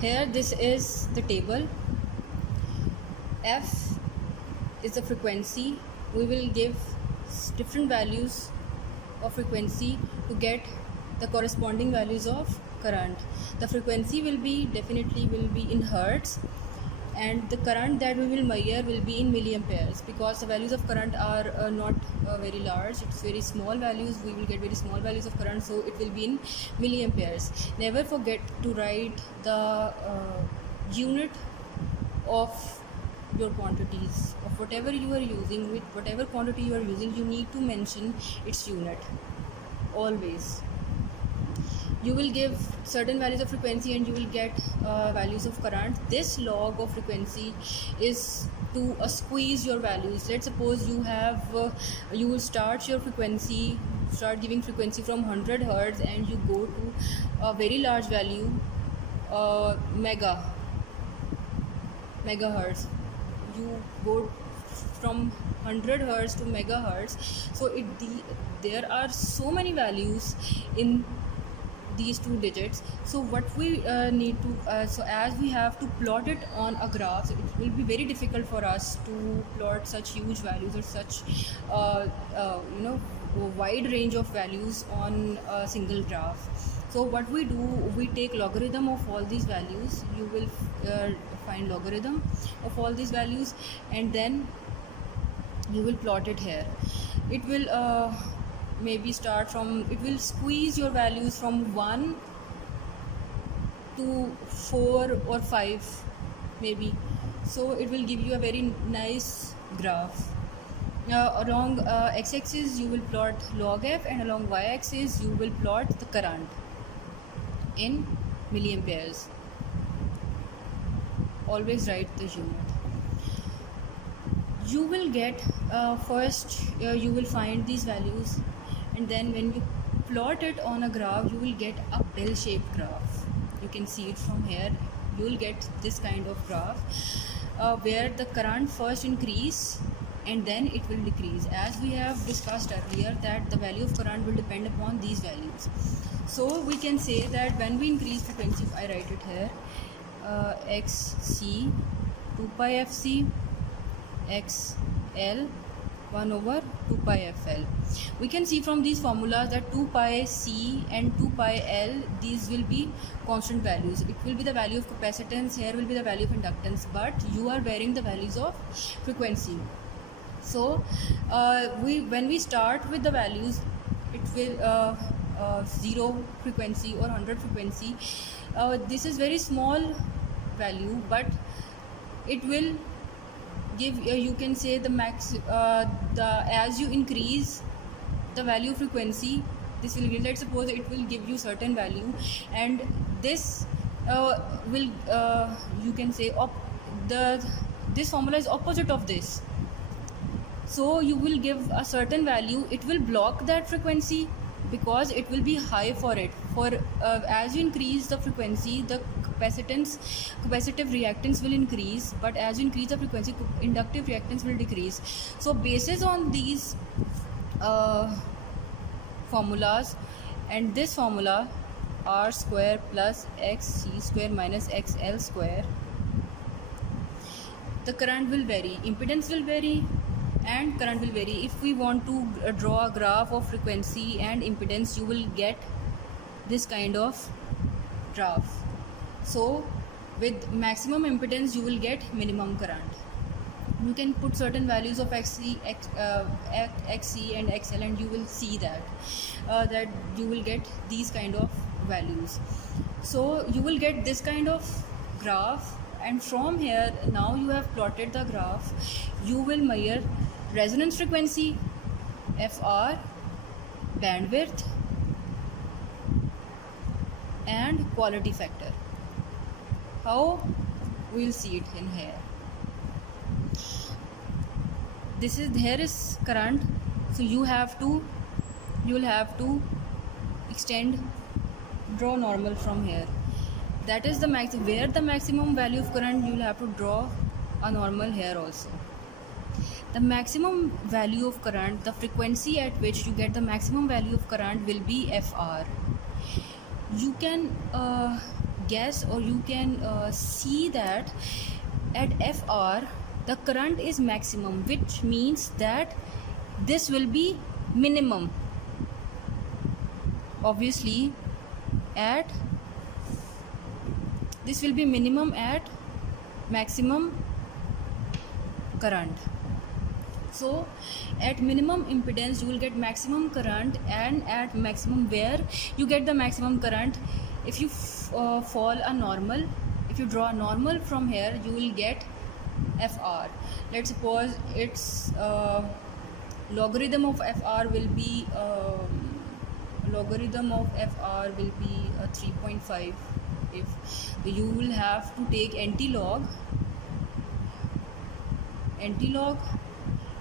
Here this is the table. F is the frequency. We will give different values of frequency to get the corresponding values of current. The frequency will be in hertz, and the current that we will measure will be in milliamperes, because the values of current are not very large. It's very small values. We will get very small values of current, so it will be in milliamperes. Never forget to write the unit of your quantities of whatever you are using. With whatever quantity you are using, you need to mention its unit always. You will give certain values of frequency and you will get values of current. This log of frequency is to squeeze your values. Let's suppose you will start giving frequency from 100 hertz, and you go to a very large value, megahertz. You go from 100 hertz to megahertz. So there are so many values in these two digits. So what we need to so as we have to plot it on a graph, so it will be very difficult for us to plot such huge values or such wide range of values on a single graph. So what we do, we take logarithm of all these values. You will find logarithm of all these values, and then you will plot it here. It will it will squeeze your values from 1 to 4 or 5 maybe. So it will give you a very nice graph. Along x-axis you will plot log f, and along y-axis you will plot the current in milliamperes. Always write the unit. You will get first you will find these values, and then when you plot it on a graph, you will get a bell-shaped graph. You can see it from here. You will get this kind of graph where the current first increase and then it will decrease. As we have discussed earlier, that the value of current will depend upon these values. So we can say that when we increase frequency, if I write it here, xc 2 pi fc xl 1 over 2 pi fl. We can see from these formulas that 2 pi c and 2 pi l, these will be constant values. It will be the value of capacitance, here will be the value of inductance, but you are varying the values of frequency. So when we start with the values, it will 0 frequency or 100 frequency. This is very small value, but it will give you can say the max as you increase the value of frequency, this will give, let's suppose it will give you certain value, and this will you can say this formula is opposite of this. So you will give a certain value, it will block that frequency because it will be high for it. As you increase the frequency, the capacitive reactance will increase, but as you increase the frequency, inductive reactance will decrease. So basis on these formulas and this formula, r square plus xc square minus xl square, the current will vary, impedance will vary, and current will vary. If we want to draw a graph of frequency and impedance, you will get this kind of graph. So with maximum impedance, you will get minimum current. You can put certain values of xc and xl, and you will see that that you will get these kind of values. So you will get this kind of graph, and from here, now you have plotted the graph, you will measure resonance frequency, fr, bandwidth, and quality factor. How? We'll see it in here. Here is current, so you will have to draw normal from here. That is the where the maximum value of current, you will have to draw a normal here also. The maximum value of current, the frequency at which you get the maximum value of current will be fr. You can guess, or you can see that at FR the current is maximum, which means that this will be minimum. Obviously at this will be minimum at maximum current. So at minimum impedance you will get maximum current, and at maximum where you get the maximum current, if you fall a normal, if you draw a normal from here, you will get FR. Let's suppose its logarithm of FR will be 3.5. If you will have to take anti-log,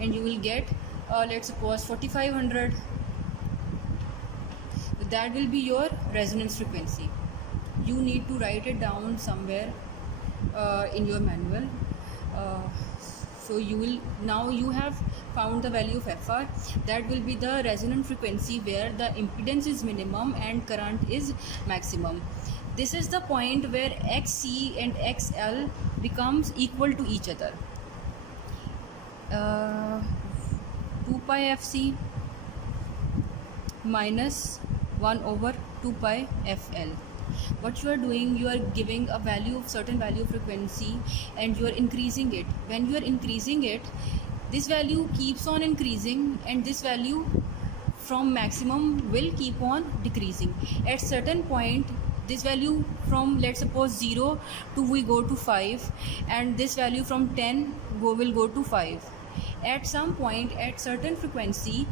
and you will get let's suppose 4500. That will be your resonance frequency. You need to write it down somewhere in your manual. So you have found the value of FR. That will be the resonant frequency where the impedance is minimum and current is maximum. This is the point where XC and XL becomes equal to each other. 2 pi FC minus 1 over 2 pi FL. What you are doing, you are giving a value of certain value of frequency and you are increasing it. When you are increasing it, this value keeps on increasing, and this value from maximum will keep on decreasing. At certain point, this value from, let's suppose, 0 to we go to 5, and this value from 10 will go to 5. At some point, at certain frequency,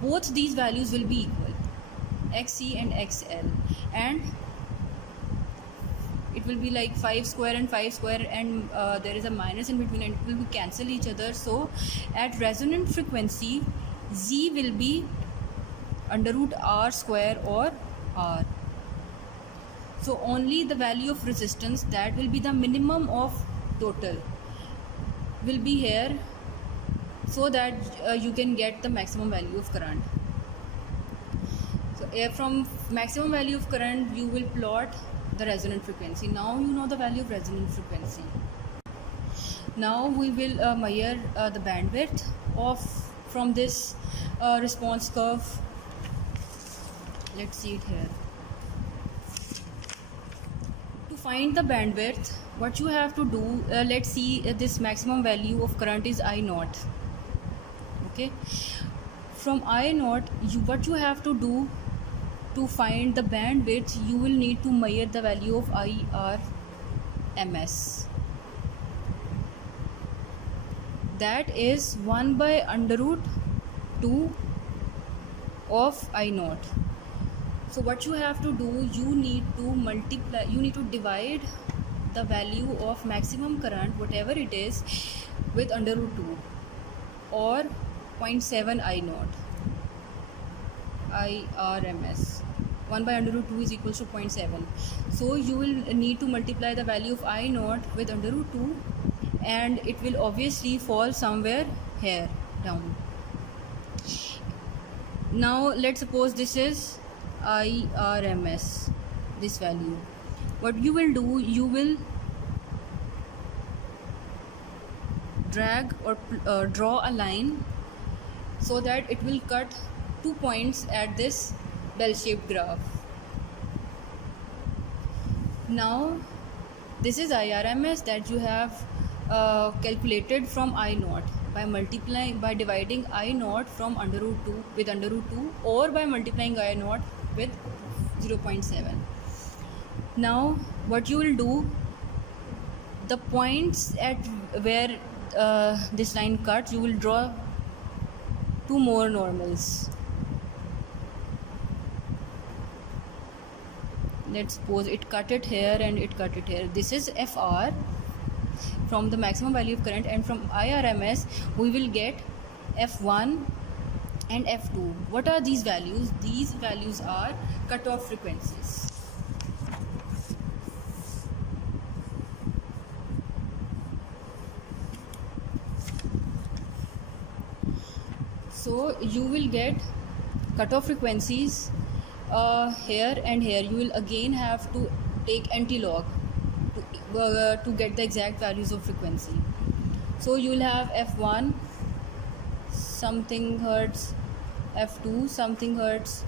both these values will be equal, XC and XL, and it will be like 5 square and 5 square, and there is a minus in between, and it will be cancel each other. So at resonant frequency, Z will be under root R square or R. So only the value of resistance, that will be the minimum of total, will be here, so that you can get the maximum value of current. So from maximum value of current, you will plot the resonant frequency. Now you know the value of resonant frequency. Now we will measure the bandwidth from this response curve. Let's see it here. To find the bandwidth, what you have to do, let's see, this maximum value of current is I naught. Okay, from I naught, what you have to do to find the bandwidth, you will need to measure the value of IRMS. That is 1 by under root 2 of I naught. So what you have to do, you need to divide the value of maximum current, whatever it is, with under root 2 or 0.7 I naught. IRMS, 1 by under root 2 is equals to 0.7. So you will need to multiply the value of I naught with under root 2, and it will obviously fall somewhere here down. Now let's suppose this is IRMS, this value. What you will do, you will drag or draw a line so that it will cut 2 points at this bell-shaped graph. Now this is IRMS that you have calculated from I naught by dividing I naught from under root 2 with under root 2, or by multiplying I naught with 0.7. Now what you will do, the points at where this line cuts, you will draw 2 more normals. Let's suppose it cut it here and it cut it here. This is FR from the maximum value of current, and from IRMS we will get F1 and F2. What are these values? These values are cutoff frequencies. So you will get cutoff frequencies here and here. You will again have to take anti-log to get the exact values of frequency. So you will have f1 something hertz, f2 something hertz.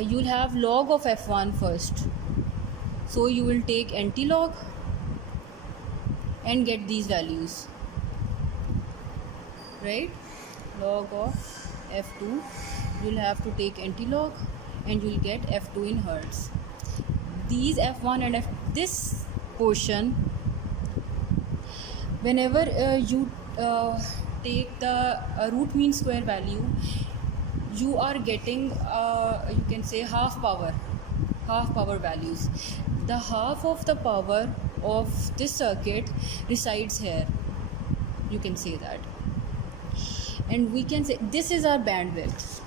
You'll have log of f1 first, so you will take anti-log and get these values, right? Log of f2, you'll have to take anti-log and you'll get f2 in hertz. These f1 and this portion, whenever you take the root mean square value, you are getting you can say half power values. The half of the power of this circuit resides here, you can say that. And we can say this is our bandwidth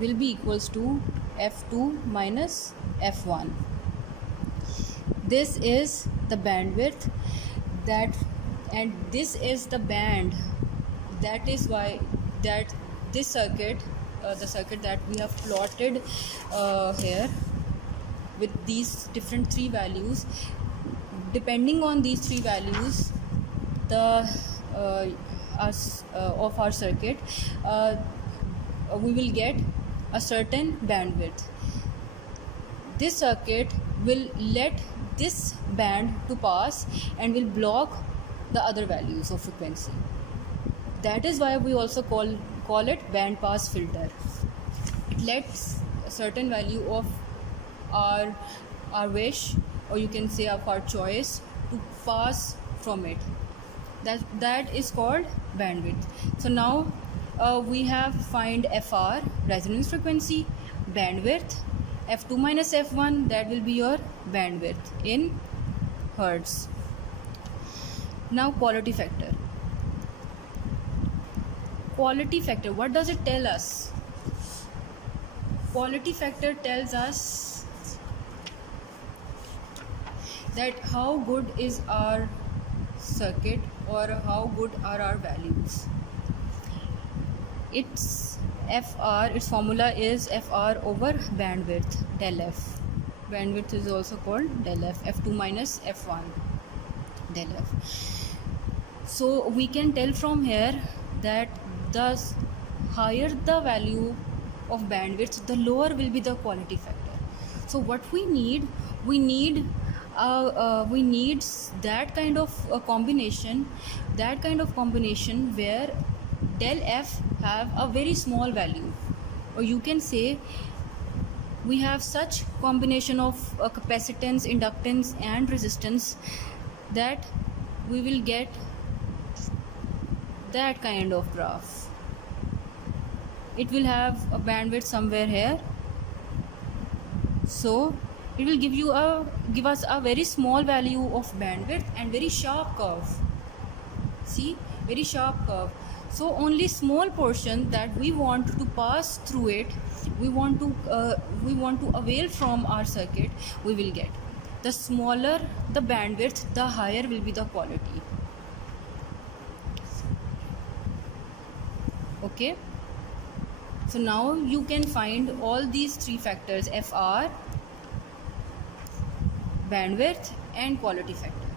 will be equals to f2 minus f1. This is the bandwidth and this is the band. That is why that this circuit, the circuit that we have plotted here with these different three values, depending on these three values, the of our circuit, we will get a certain bandwidth. This circuit will let this band to pass and will block the other values of frequency. That is why we also call it band pass filter. It lets a certain value of our wish, or you can say of our choice, to pass from it. That is called bandwidth. So now we have find FR, resonance frequency, bandwidth, f2 minus f1, that will be your bandwidth in hertz. Now quality factor. Quality factor, what does it tell us? Quality factor tells us that how good is our circuit or how good are our values. Its FR, its formula is FR over bandwidth, del F. Bandwidth is also called del F, f2 minus f1, del F. So we can tell from here that the higher the value of bandwidth, the lower will be the quality factor. So what we need that kind of combination where del F have a very small value, or you can say we have such combination of capacitance, inductance and resistance that we will get that kind of graph. It will have a bandwidth somewhere here, so it will give us a very small value of bandwidth and very sharp curve. See, very sharp curve. So only small portion that we want to pass through it, we want to avail from our circuit, we will get. The smaller the bandwidth, the higher will be the quality. Okay, so now you can find all these three factors: FR, bandwidth and quality factor.